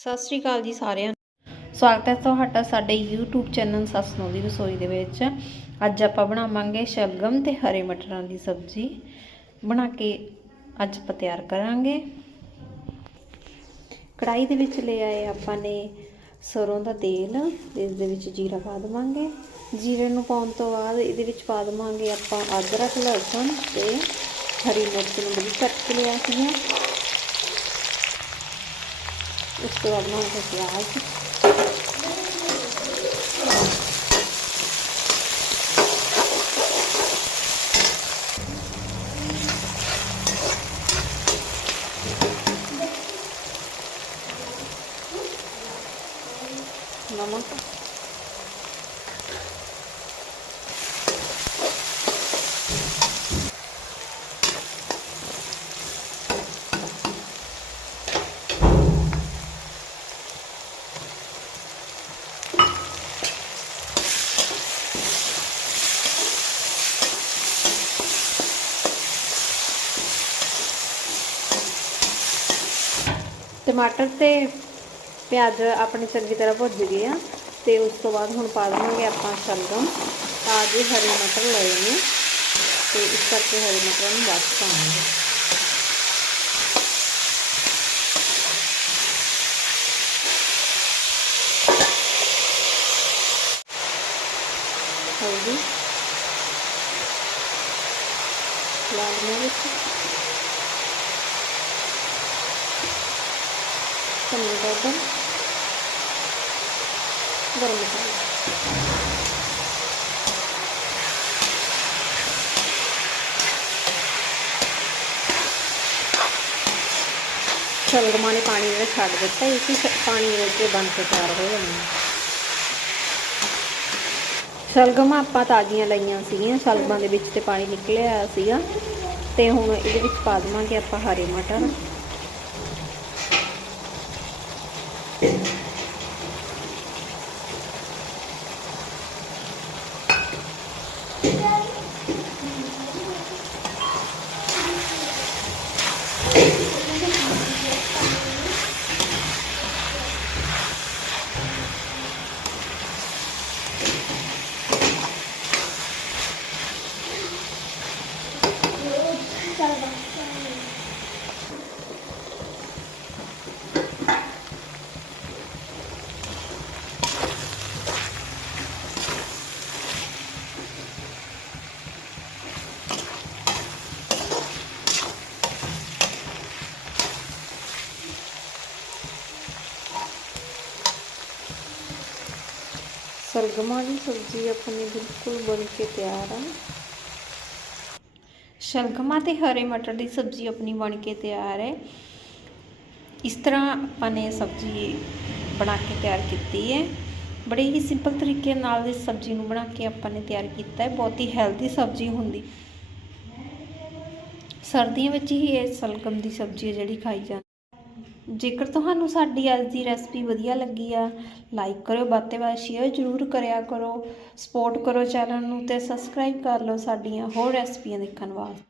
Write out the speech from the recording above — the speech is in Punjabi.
ਸਤਿ ਸ਼੍ਰੀ ਅਕਾਲ ਜੀ ਸਾਰਿਆਂ ਨੂੰ। ਸਵਾਗਤ ਹੈ ਤੁਹਾਡਾ ਸਾਡੇ YouTube ਚੈਨਲ ਸੱਸ ਦੀ ਰਸੋਈ ਦੇ ਵਿੱਚ। ਅੱਜ ਆਪਾਂ ਬਣਾਵਾਂਗੇ ਸ਼ਲਗਮ ਤੇ ਹਰੇ ਮਟਰਾਂ ਦੀ ਸਬਜ਼ੀ। ਬਣਾ ਕੇ ਅੱਜ ਆਪਾਂ ਤਿਆਰ ਕਰਾਂਗੇ। ਕੜਾਈ ਦੇ ਵਿੱਚ ਲੈ ਆਏ ਆਪਾਂ ਨੇ ਸਰੋਂ ਦਾ ਤੇਲ ਇਸ ਦੇ ਵਿੱਚ ਜੀਰਾ ਪਾ ਦੇਵਾਂਗੇ। ਜੀਰੇ ਨੂੰ ਪਾਉਣ ਤੋਂ ਬਾਅਦ ਇਹਦੇ ਵਿੱਚ ਪਾ ਦੇਵਾਂਗੇ ਆਪਾਂ ਅਦਰਕ, ਲਸਣ ਤੇ ਹਰੀ ਮਿਰਚ ਨੂੰ ਬੜੀ ਕੱਟ ਲਿਆ ਸੀਗਾ। ਉਸ ਤੋਂ ਬਾਅਦ ਬਣਾਉਂਗੇ ਪਿਆਜ਼ ਟਮਾਟਰ ਤੇ ਪਿਆਜ਼ ਆਪਣੀ ਚੰਗੀ ਤਰ੍ਹਾਂ ਭੁੱਜ ਗਏ ਆ ਤੇ ਉਸ ਤੋਂ ਬਾਅਦ ਹੁਣ ਪਾ ਦੇਵਾਂਗੇ ਆਪਾਂ ਸ਼ਲਗਮ। ਤਾਜ਼ੇ ਹਰੇ ਮਟਰ ਲਏ ਨੇ ਤੇ ਇਸ ਕਰਕੇ ਹਰੇ ਮਟਰ ਨੂੰ ਬਾਅਦ ਪਾਵਾਂਗੇ। ਹਲਦੀ ਲਾਲ ਮਿਰਚ। ਧਨੀਆ ਪਾਊਡਰ ਗਰਮ ਮਸਾਲਾ ਸ਼ਲਗਮਾਂ ਨੇ ਪਾਣੀ ਜਿਹੜਾ ਛੱਡ ਦਿੱਤਾ ਇਸੇ ਸ਼- ਪਾਣੀ ਵਿੱਚ ਬਣ ਕੇ ਤਿਆਰ ਹੋ ਜਾਣਾ ਸ਼ਲਗਮਾਂ ਆਪਾਂ ਤਾਜ਼ੀਆਂ ਲਈਆਂ ਸੀਗੀਆਂ ਸ਼ਲਗਮਾਂ ਦੇ ਵਿੱਚ ਤੇ ਪਾਣੀ ਨਿਕਲਿਆ ਆਇਆ ਸੀਗਾ ਤੇ ਹੁਣ ਇਹਦੇ ਵਿੱਚ ਪਾ ਦੇਵਾਂਗੇ ਆਪਾਂ ਹਰੇ ਮਟਰ ਸਲਗਮਾਂ ਦੀ ਸਬਜ਼ੀ ਆਪਣੀ ਬਿਲਕੁਲ ਬਣ ਕੇ ਤਿਆਰ ਆ। ਸ਼ਲਗਮਾਂ ਤੇ ਹਰੇ ਮਟਰ ਦੀ ਸਬਜ਼ੀ ਆਪਣੀ ਬਣ ਕੇ ਤਿਆਰ ਹੈ। ਇਸ ਤਰ੍ਹਾਂ ਆਪਾਂ ਨੇ ਸਬਜ਼ੀ ਬਣਾ ਕੇ ਤਿਆਰ ਕੀਤੀ ਹੈ। ਬੜੇ ਹੀ ਸਿੰਪਲ ਤਰੀਕੇ ਨਾਲ ਇਸ ਸਬਜ਼ੀ ਨੂੰ ਬਣਾ ਕੇ ਆਪਾਂ ਨੇ ਤਿਆਰ ਕੀਤਾ ਹੈ। ਬਹੁਤ ਹੀ ਹੈਲਦੀ ਸਬਜ਼ੀ ਹੁੰਦੀ। ਸਰਦੀਆਂ ਵਿੱਚ ਹੀ ਇਹ ਸਲਗਮ ਦੀ ਸਬਜ਼ੀ ਹੈ ਜਿਹੜੀ ਖਾਈ ਜਾਂਦੀ ਜੇਕਰ ਤੁਹਾਨੂੰ ਸਾਡੀ ਅੱਜ ਦੀ ਰੈਸਪੀ ਵਧੀਆ ਲੱਗੀ ਆ ਲਾਈਕ ਕਰਿਓ ਵੱਧ ਤੋਂ ਵੱਧ ਸ਼ੇਅਰ ਜ਼ਰੂਰ ਕਰਿਆ ਕਰੋ ਸਪੋਰਟ ਕਰੋ ਚੈਨਲ ਨੂੰ ਤੇ ਸਬਸਕ੍ਰਾਈਬ ਕਰ ਲਓ ਸਾਡੀਆਂ ਹੋਰ ਰੈਸਪੀਆਂ ਦੇਖਣ ਵਾਸਤੇ।